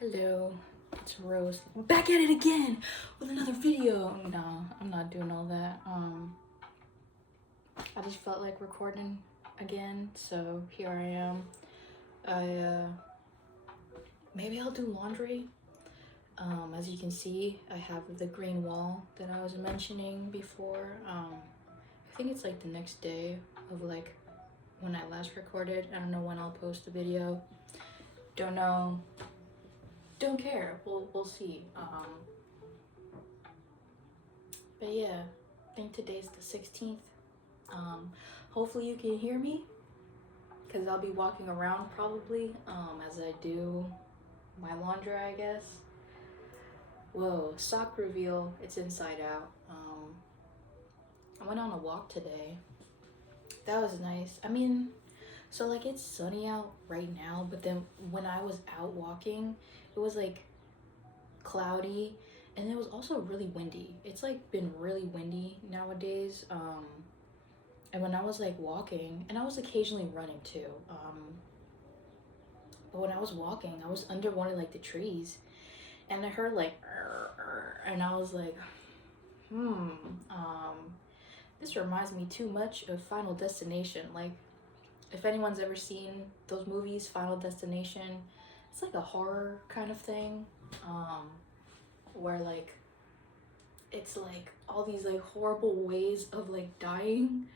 Hello, it's Rose. We're back at it again with another video. No, I'm not doing all that. I just felt like recording again, so here I am. Maybe I'll do laundry. As you can see, I have the green wall that I was mentioning before. I think it's like the next day of like when I last recorded. I don't know when I'll post the video. Don't know. Don't care. We'll see. But yeah, I think today's the 16th. Hopefully you can hear me, because I'll be walking around probably as I do my laundry, I guess. Whoa, sock reveal. It's inside out. I went on a walk today. That was nice. I mean, so like it's sunny out right now, but then when I was out walking, it was like cloudy, and it was also really windy. It's like been really windy nowadays. And when I was like walking, and I was occasionally running too, but when I was walking, I was under one of like the trees, and I heard like and I was like, this reminds me too much of Final Destination. Like, if anyone's ever seen those movies, Final Destination, it's like a horror kind of thing, where like it's like all these like horrible ways of like dying,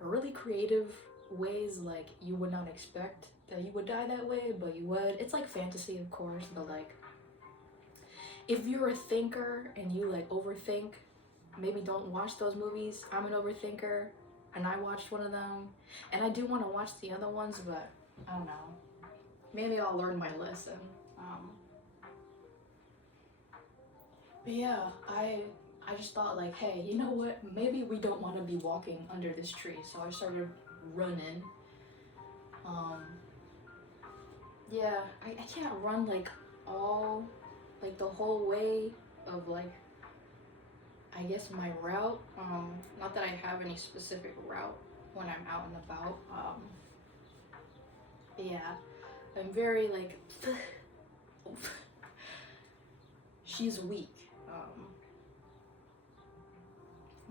really creative ways like you would not expect that you would die that way, but you would. It's like fantasy, of course, but like if you're a thinker and you like overthink, maybe don't watch those movies. I'm an overthinker, and I watched one of them, and I do want to watch the other ones, but I don't know. Maybe I'll learn my lesson. But yeah, I just thought like, hey, you know what? Maybe we don't want to be walking under this tree, so I started running. Yeah, I can't run like the whole way of like, I guess, my route. Not that I have any specific route when I'm out and about. Yeah, I'm very like, she's weak.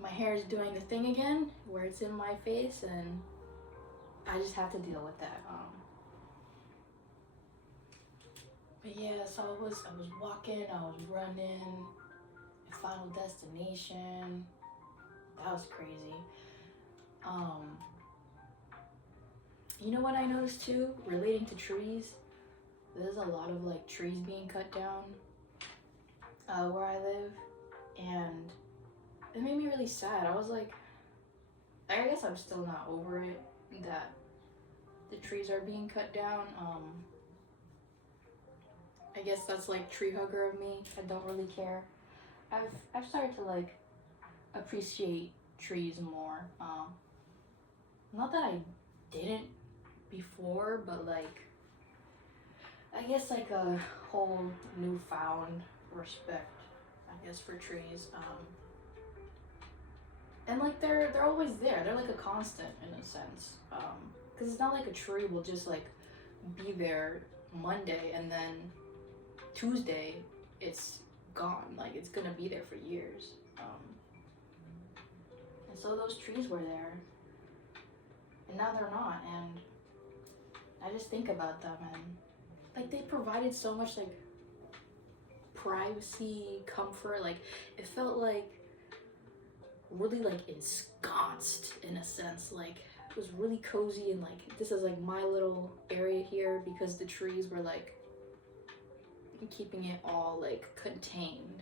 My hair is doing the thing again, where it's in my face, and I just have to deal with that. But yeah, so I was walking, I was running. Final Destination. That was crazy. You know what I noticed too, relating to trees? There's a lot of like trees being cut down where I live, and it made me really sad. I was like, I guess I'm still not over it that the trees are being cut down. I guess that's like tree hugger of me. I don't really care. I've started to like appreciate trees more. Not that I didn't before, but like I guess like a whole newfound respect, I guess, for trees. And like they're always there. They're like a constant in a sense. Because it's not like a tree will just like be there Monday and then Tuesday it's gone. Like it's gonna be there for years. And so those trees were there, and now they're not. And I just think about them, and like they provided so much like privacy, comfort. Like it felt like really like ensconced in a sense. Like it was really cozy, and like this is like my little area here because the trees were like keeping it all like contained.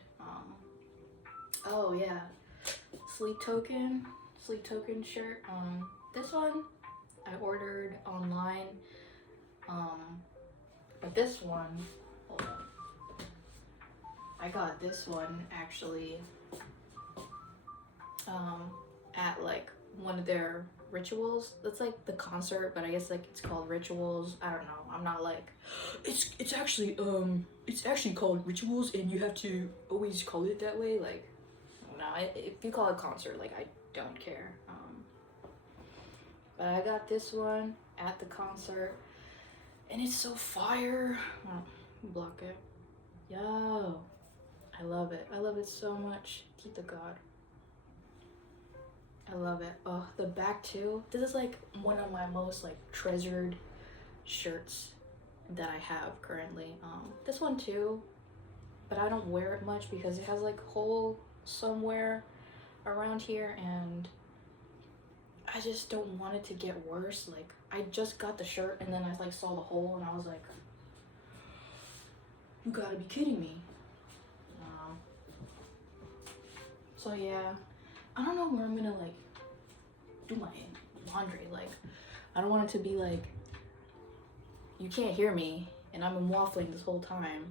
Oh yeah, sleep token shirt. This one I ordered online, but this one, hold on, I got this one actually at like one of their rituals. That's like the concert, but I guess like it's called rituals. I don't know. I'm not like it's actually called rituals, and you have to always call it that way. Like, no, if you call it concert, like I don't care. But I got this one at the concert, and it's so fire. Block it. Yo, I love it. I love it so much. Keep the God. I love it. Oh, the back too. This is like one of my most like treasured shirts that I have currently. This one too, but I don't wear it much because it has like a hole somewhere around here, and I just don't want it to get worse. Like, I just got the shirt and then I like saw the hole and I was like, you gotta be kidding me. So yeah, I don't know where I'm gonna like do my laundry. Like, I don't want it to be like, you can't hear me and I've been waffling this whole time.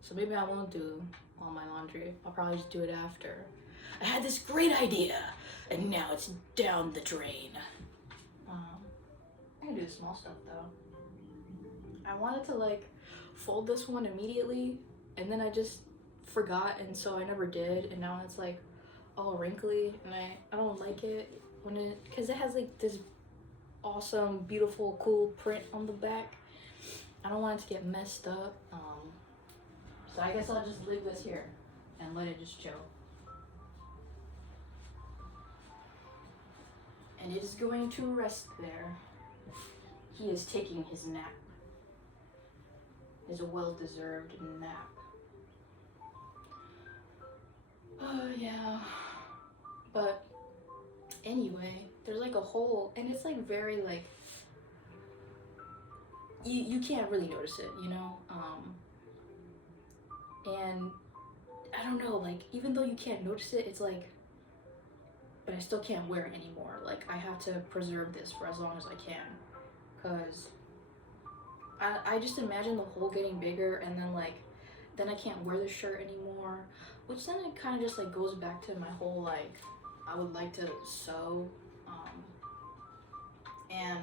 So maybe I won't do all my laundry. I'll probably just do it after. I had this great idea and now it's down the drain. I can do the small stuff though. I wanted to like fold this one immediately and then I just forgot, and so I never did, and now it's like all wrinkly and I don't like it when it, because it has like this awesome, beautiful, cool print on the back. I don't want it to get messed up. So I guess I'll just leave this here and let it just chill. And it is going to rest there. He is taking his nap. It's a well-deserved nap. Oh yeah. But anyway, there's like a hole and it's like very like, you can't really notice it, you know? And I don't know, like, even though you can't notice it, it's like, but I still can't wear it anymore. Like, I have to preserve this for as long as I can, because I just imagine the hole getting bigger and then like, then I can't wear the shirt anymore, which then it kind of just like goes back to my whole like, I would like to sew, and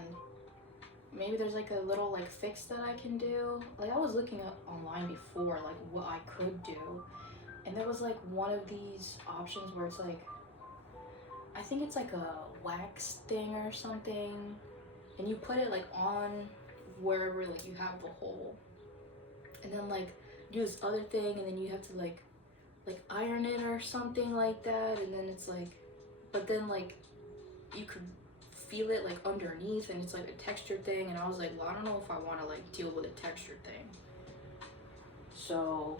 maybe there's like a little like fix that I can do. Like, I was looking up online before like what I could do, and there was like one of these options where it's like, I think it's like a wax thing or something, and you put it like on wherever like you have the hole, and then like do this other thing, and then you have to like iron it or something like that, and then it's like, but then like you could feel it like underneath and it's like a texture thing, and I was like, well, I don't know if I want to like deal with a texture thing. So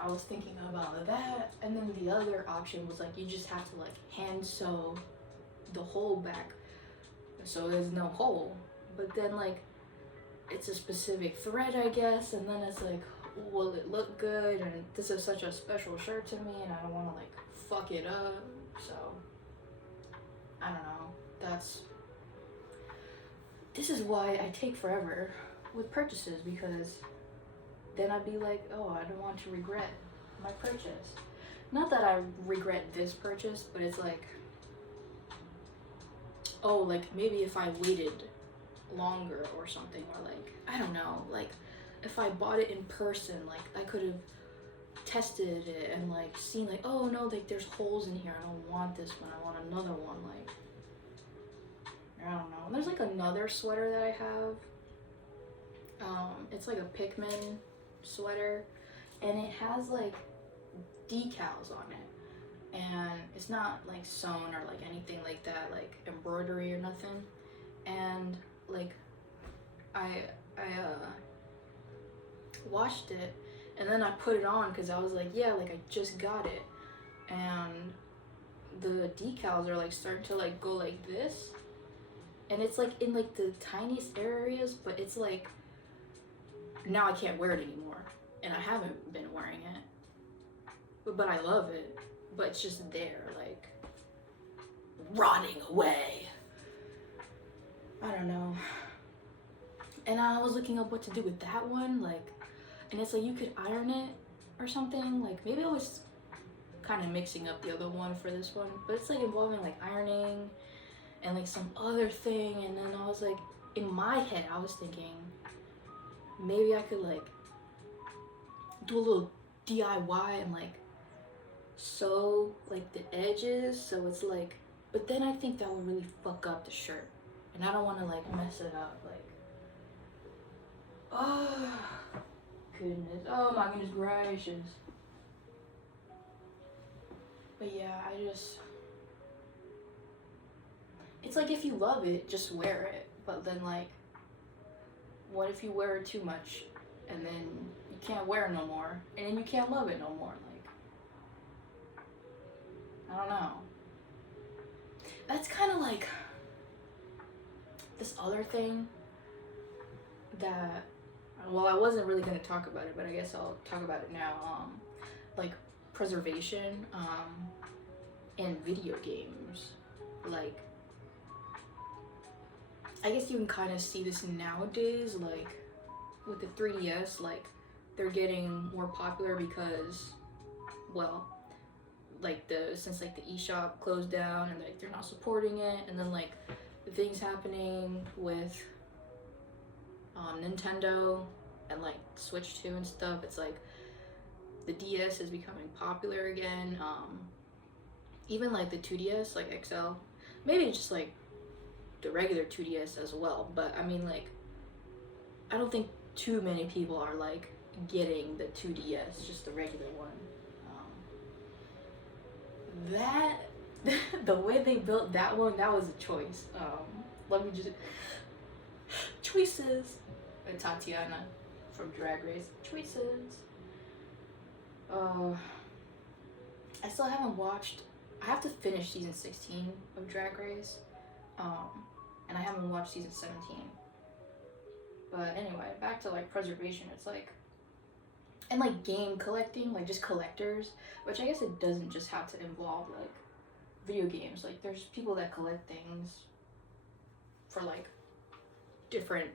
I was thinking about that, and then the other option was like, you just have to like hand sew the hole back so there's no hole, but then like it's a specific thread, I guess, and then it's like, will it look good, and this is such a special shirt to me and I don't want to like fuck it up. So I don't know. This is why I take forever with purchases, because then I'd be like, oh, I don't want to regret my purchase. Not that I regret this purchase, but it's like, oh, like maybe if I waited longer or something, or like, I don't know, like if I bought it in person, like I could have tested it and like seen like, oh no, like there's holes in here, I don't want this one, I want another one. Like, I don't know. There's like another sweater that I have. It's like a Pikmin sweater, and it has like decals on it, and it's not like sewn or like anything like that, like embroidery or nothing. And like I washed it and then I put it on because I was like, yeah, like I just got it, and the decals are like starting to like go like this, and it's like in like the tiniest areas, but it's like, now I can't wear it anymore, and I haven't been wearing it, but I love it, but it's just there like rotting away. I don't know. And I was looking up what to do with that one, like, and it's like you could iron it or something. Like, maybe I was kind of mixing up the other one for this one, but it's like involving like ironing and like some other thing. And then I was like, in my head I was thinking maybe I could like do a little DIY and like sew like the edges so it's like, but then I think that would really fuck up the shirt, and I don't want to like mess it up. Like, oh goodness. Oh my goodness gracious. But yeah, it's like if you love it, just wear it. But then like, what if you wear it too much and then you can't wear it no more and then you can't love it no more? Like, I don't know. That's kind of like this other thing that, well, I wasn't really going to talk about it, but I guess I'll talk about it now. Like preservation in video games. Like, I guess you can kind of see this nowadays, like with the 3DS, like they're getting more popular because, well, like since like the eShop closed down and like they're not supporting it, and then like the things happening with Nintendo and like Switch 2 and stuff, it's like the DS is becoming popular again. Even like the 2DS, like XL, maybe it's just like the regular 2DS as well, but I mean, like, I don't think too many people are like getting the 2DS, just the regular one. That the way they built that one, that was a choice. Let me just choices. Tatiana from Drag Race, choices. I still haven't watched. I have to finish season 16 of Drag Race, and I haven't watched season 17. But anyway, back to like preservation. It's like, and like game collecting, like just collectors, which I guess it doesn't just have to involve like video games. Like there's people that collect things for like different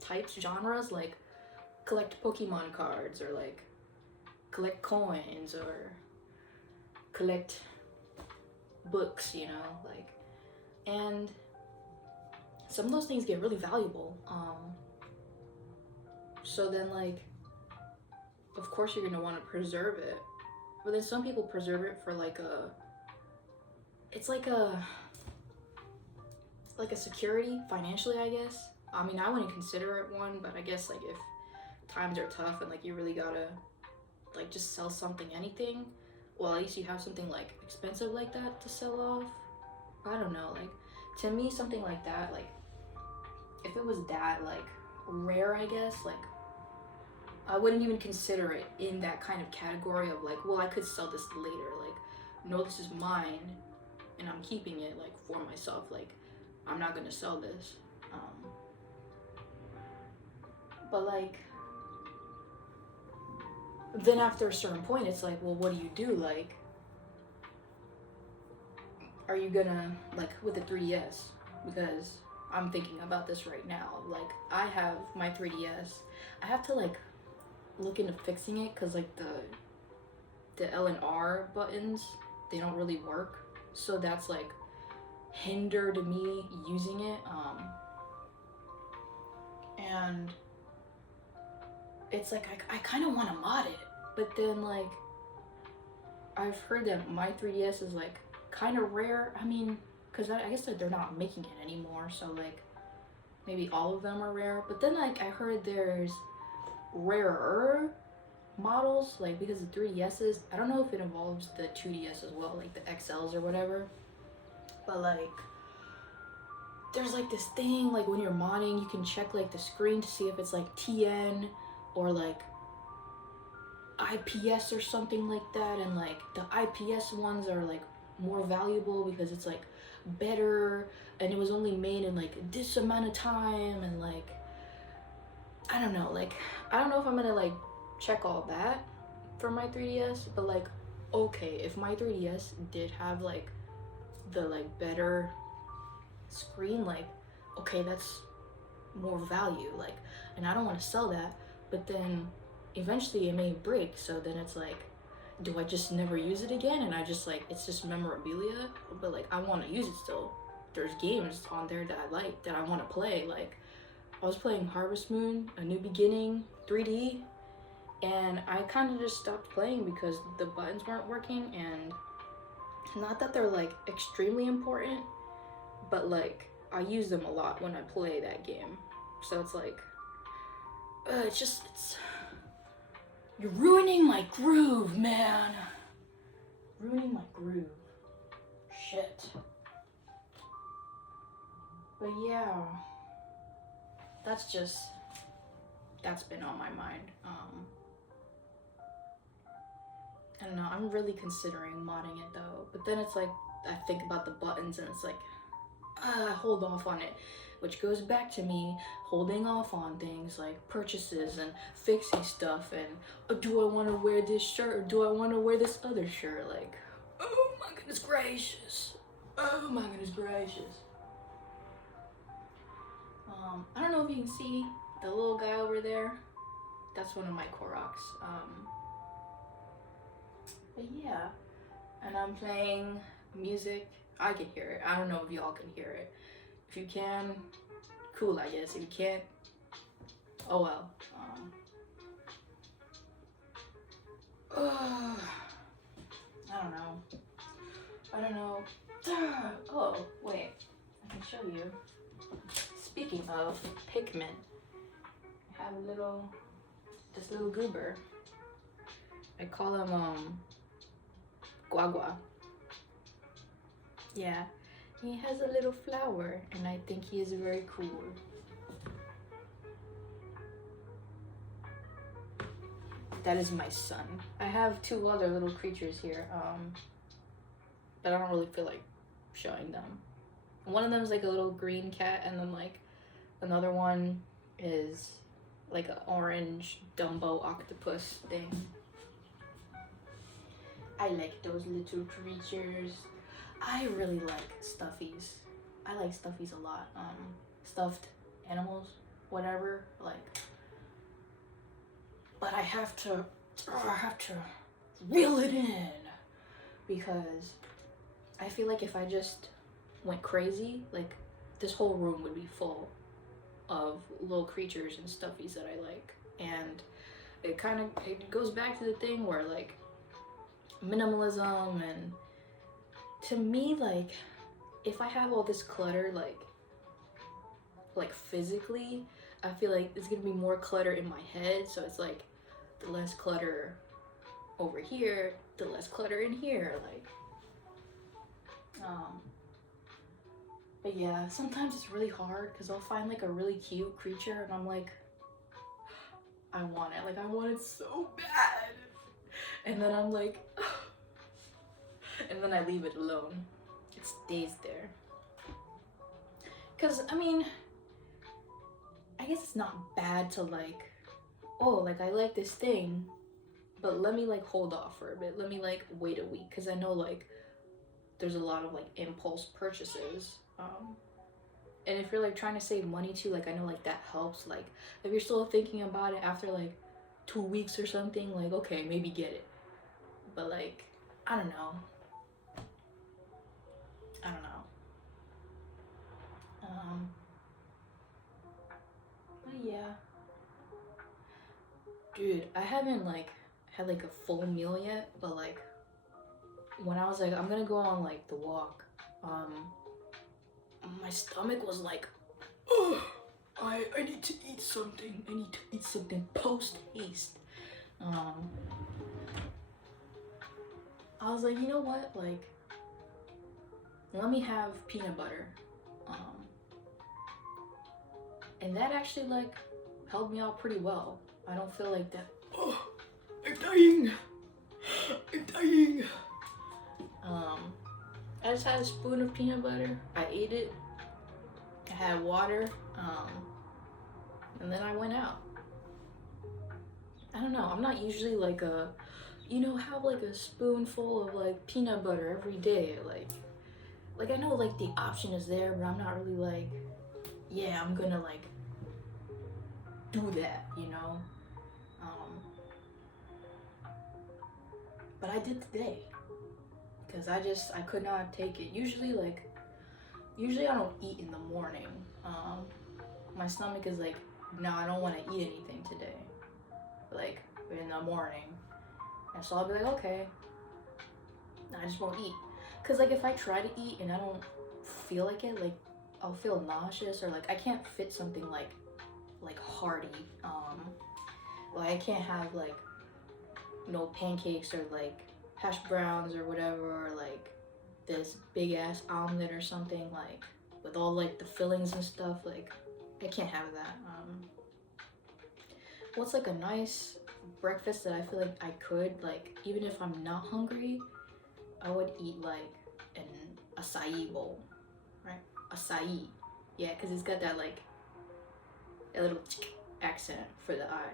types, genres, like collect Pokemon cards, or like collect coins, or collect books, you know, like, and some of those things get really valuable. So then like, of course you're gonna want to preserve it, but then some people preserve it for like it's like a security financially, I guess. I mean, I wouldn't consider it one, but I guess like if times are tough and like you really gotta like just sell something, anything, well, at least you have something like expensive like that to sell off. I don't know, like to me something like that, like if it was that like rare, I guess, like I wouldn't even consider it in that kind of category of like, well, I could sell this later. Like, no, this is mine and I'm keeping it like for myself. Like, I'm not gonna sell this. But like, then after a certain point, it's like, well, what do you do? Like, are you gonna, like with the 3DS, because I'm thinking about this right now. Like, I have my 3DS. I have to like look into fixing it because like the L and R buttons, they don't really work. So that's like hindered me using it. And it's like I kind of want to mod it, but then like I've heard that my 3DS is like kind of rare. I mean, because I guess that they're not making it anymore, so like maybe all of them are rare. But then like I heard there's rarer models, like because the 3DSs, I don't know if it involves the 2DS as well, like the XLs or whatever, but like there's like this thing, like when you're modding, you can check like the screen to see if it's like TN or like IPS or something like that, and like the IPS ones are like more valuable because it's like better and it was only made in like this amount of time, and like I don't know, like I don't know if I'm gonna like check all that for my 3DS, but like okay, if my 3DS did have like the like better screen, like okay, that's more value, like, and I don't want to sell that, but then eventually it may break, so then it's like, do I just never use it again and I just like, it's just memorabilia? But like I want to use it still. There's games on there that I like, that I want to play. Like I was playing Harvest Moon, A New Beginning 3D, and I kind of just stopped playing because the buttons weren't working. And not that they're like extremely important, but like I use them a lot when I play that game, so it's like, you're ruining my groove, man. Ruining my groove. Shit. But yeah, that's been on my mind. I don't know, I'm really considering modding it though, but then it's like, I think about the buttons and it's like, hold off on it, which goes back to me holding off on things like purchases and fixing stuff and do I want to wear this shirt or do I want to wear this other shirt? Like, oh my goodness gracious. Oh my goodness gracious. I don't know if you can see the little guy over there. That's one of my Koroks. But yeah, and I'm playing music. I can hear it. I don't know if y'all can hear it. If you can, cool, I guess. If you can't, oh well. I don't know. Oh, wait. I can show you. Speaking of Pikmin, I have this little goober. I call him, Guagua. Yeah, he has a little flower, and I think he is very cool. That is my son. I have two other little creatures here, but I don't really feel like showing them. One of them is like a little green cat, and then like another one is like an orange Dumbo octopus thing. I like those little creatures. I really like stuffies. I like stuffies a lot. Stuffed animals, whatever, like. But I have to reel it in because I feel like if I just went crazy, like this whole room would be full of little creatures and stuffies that I like. And it goes back to the thing where like minimalism, and to me, like if I have all this clutter like physically, I feel like there's gonna be more clutter in my head. So it's like the less clutter over here, the less clutter in here, like but yeah, sometimes it's really hard because I'll find like a really cute creature and I'm like, I want it, like I want it so bad, and then I'm like and then I leave it alone. It stays there because I mean, I guess it's not bad to like, oh, like I like this thing, but let me like hold off for a bit. Let me like wait a week, because I know like there's a lot of like impulse purchases. And if you're like trying to save money too, like I know like that helps. Like if you're still thinking about it after like 2 weeks or something, like okay, maybe get it. But like, I don't know. But yeah. Dude, I haven't like had like a full meal yet, but like when I was like, I'm gonna go on like the walk, my stomach was like, oh, I need to eat something. I need to eat something post haste. I was like, you know what? Like, let me have peanut butter. And that actually like helped me out pretty well. I don't feel like that. Oh, I'm dying. I'm dying. I just had a spoon of peanut butter. I ate it. I had water. And then I went out. I don't know. I'm not usually like a, have like a spoonful of like peanut butter every day. Like I know like the option is there, but I'm not really like, yeah, I'm gonna like do that, but I did today because I could not take it. Usually I don't eat in the morning. My stomach is like, no, I don't want to eat anything today, like in the morning. And so I'll be like, okay, I just won't eat. Cause like if I try to eat and I don't feel like it, like I'll feel nauseous, or like I can't fit something like like hearty. Like I can't have like no pancakes or like hash browns or whatever, or like this big ass omelet or something like with all like the fillings and stuff. Like I can't have that. What's like a nice breakfast that I feel like I could, like, even if I'm not hungry, I would eat like an acai bowl, right? Acai, yeah, because it's got that like a little accent for the I.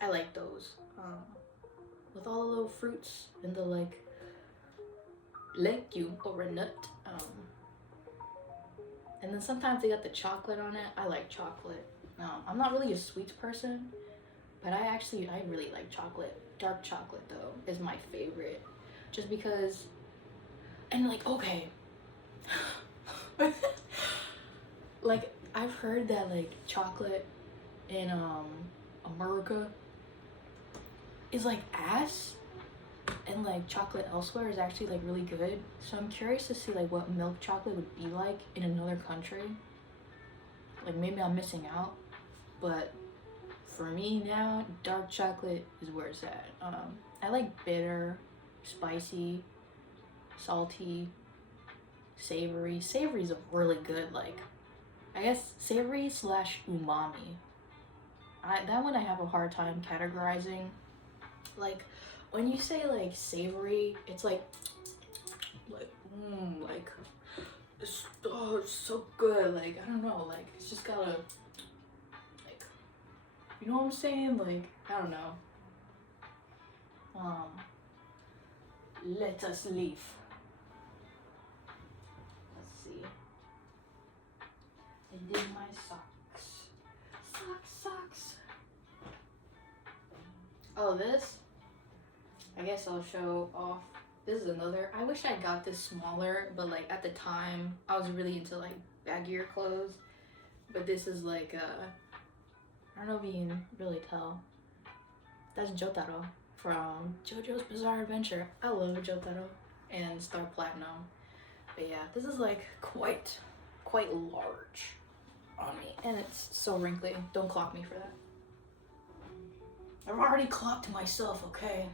I like those with all the little fruits and the like legume or a nut. And then sometimes they got the chocolate on it. I like chocolate. I'm not really a sweets person, but I really like chocolate. Dark chocolate though is my favorite, just because. And like, okay, like I've heard that like chocolate in America is like ass, and like chocolate elsewhere is actually like really good. So I'm curious to see like what milk chocolate would be like in another country. Like maybe I'm missing out, but for me now, dark chocolate is where it's at. I like bitter, spicy, salty, savory. Savory's a really good, like, I guess savory slash umami. That one I have a hard time categorizing. Like when you say like savory, it's like like it's so good. Like I don't know, like it's just gotta, like, you know what I'm saying? Like I don't know. Let us leave. Let's see. I did my socks. Socks. Oh, this? I guess I'll show off. This is another. I wish I got this smaller, but like at the time, I was really into like baggier clothes. But this is like, I don't know if you can really tell. That's Jotaro from JoJo's Bizarre Adventure. I love Jotaro and Star Platinum. But yeah, this is like quite large on me, and it's so wrinkly. Don't clock me for that. I've already clocked myself, okay?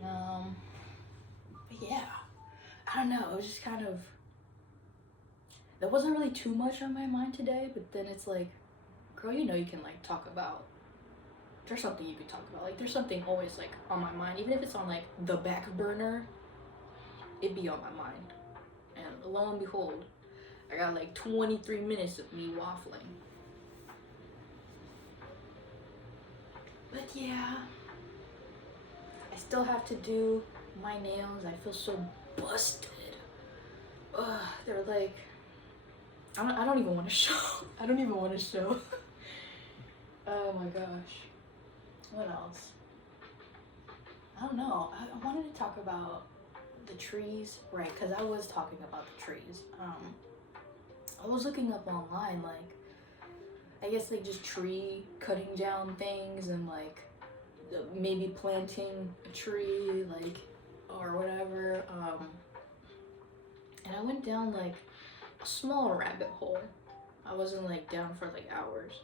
But yeah, I don't know. It was just kind of. There wasn't really too much on my mind today, but then it's like, girl, you know you can like talk about. There's something you could talk about. Like there's something always like on my mind, even if it's on like the back burner. It'd be on my mind, and lo and behold, I got like 23 minutes of me waffling. But yeah, I still have to do my nails. I feel so busted. They're like, I don't even want to show. I don't even want to show. Oh my gosh. What else? I don't know. I wanted to talk about the trees, right? Because I was talking about the trees. I was looking up online, like, I guess like just tree cutting down things and like maybe planting a tree, like, or whatever. And I went down like a small rabbit hole. I wasn't like down for like hours.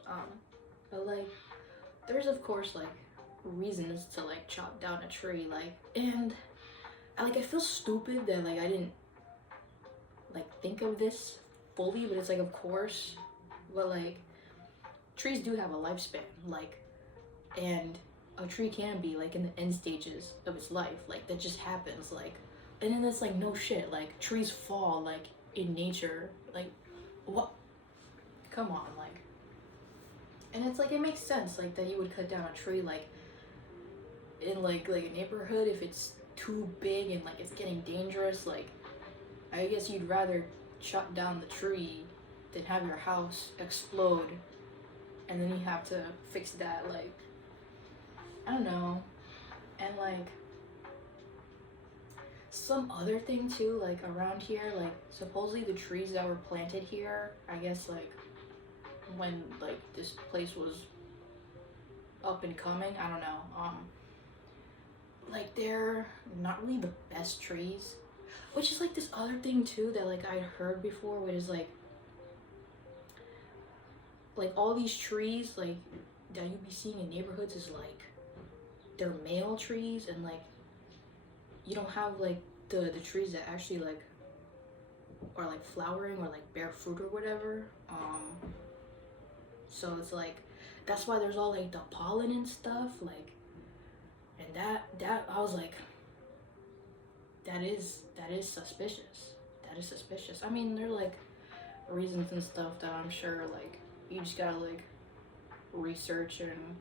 But like there's of course like reasons to like chop down a tree, like, and I feel stupid that like I didn't like think of this fully, but it's like of course, but like trees do have a lifespan, like, and a tree can be like in the end stages of its life, like that just happens, like, and then it's like no shit, like trees fall like in nature, like what? Come on, like, and it's like it makes sense like that you would cut down a tree like in like a neighborhood if it's too big and like it's getting dangerous. Like I guess you'd rather chop down the tree than have your house explode and then you have to fix that, like, I don't know. And like some other thing too, like around here, like supposedly the trees that were planted here, I guess like when like this place was up and coming, I don't know, like they're not really the best trees. Which is like this other thing too that like I'd heard before, which is like all these trees like that you be seeing in neighborhoods is like they're male trees, and like you don't have like the trees that actually like are like flowering or like bear fruit or whatever. So it's like that's why there's all like the pollen and stuff, like, and that I was like, that is suspicious. That is suspicious. I mean, there are like reasons and stuff that I'm sure like you just gotta like research and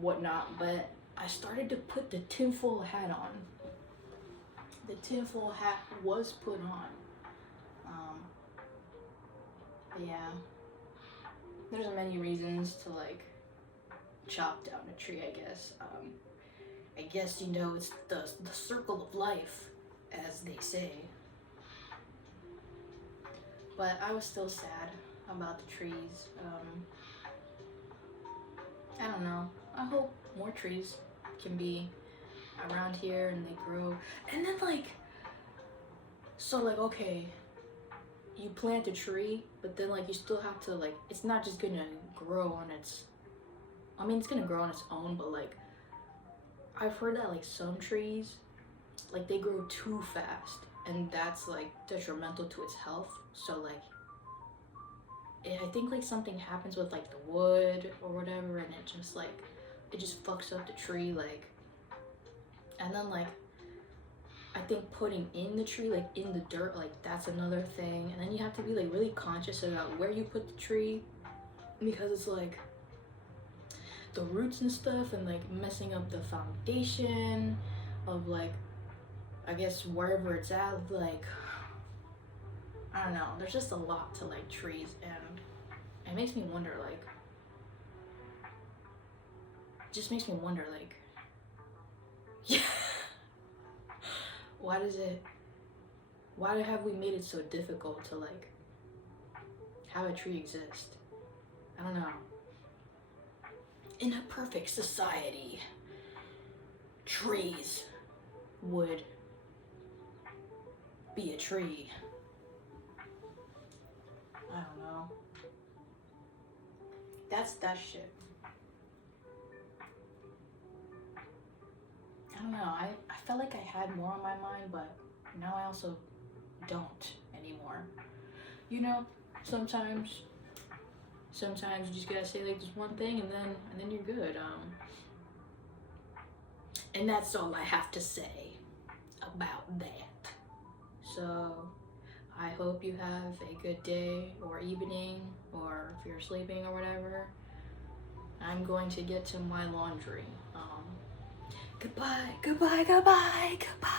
whatnot. But I started to put the tinfoil hat on. The tinfoil hat was put on. But yeah, there's many reasons to like chop down a tree, I guess. I guess, you know, it's the circle of life, as they say. But I was still sad about the trees. I don't know. I hope more trees can be around here and they grow. And then like, so like, okay, you plant a tree, but then like you still have to like, it's not just gonna grow on its, I mean, it's gonna grow on its own, but like, I've heard that like some trees, like they grow too fast, and that's like detrimental to its health. So like, I think like something happens with like the wood or whatever, and it just fucks up the tree, like, and then like, I think putting in the tree, like in the dirt, like that's another thing. And then you have to be like really conscious about where you put the tree, because it's like the roots and stuff, and like messing up the foundation of like, I guess wherever it's at, like, I don't know, there's just a lot to like trees, and it makes me wonder like, just makes me wonder like, yeah, why have we made it so difficult to like have a tree exist? I don't know. In a perfect society, trees would be a tree. I don't know. That's that shit. I don't know. I felt like I had more on my mind, but now I also don't anymore. You know, sometimes you just gotta say like just one thing, and then you're good. And that's all I have to say about that. So I hope you have a good day or evening, or if you're sleeping or whatever. I'm going to get to my laundry. Goodbye, goodbye, goodbye, goodbye.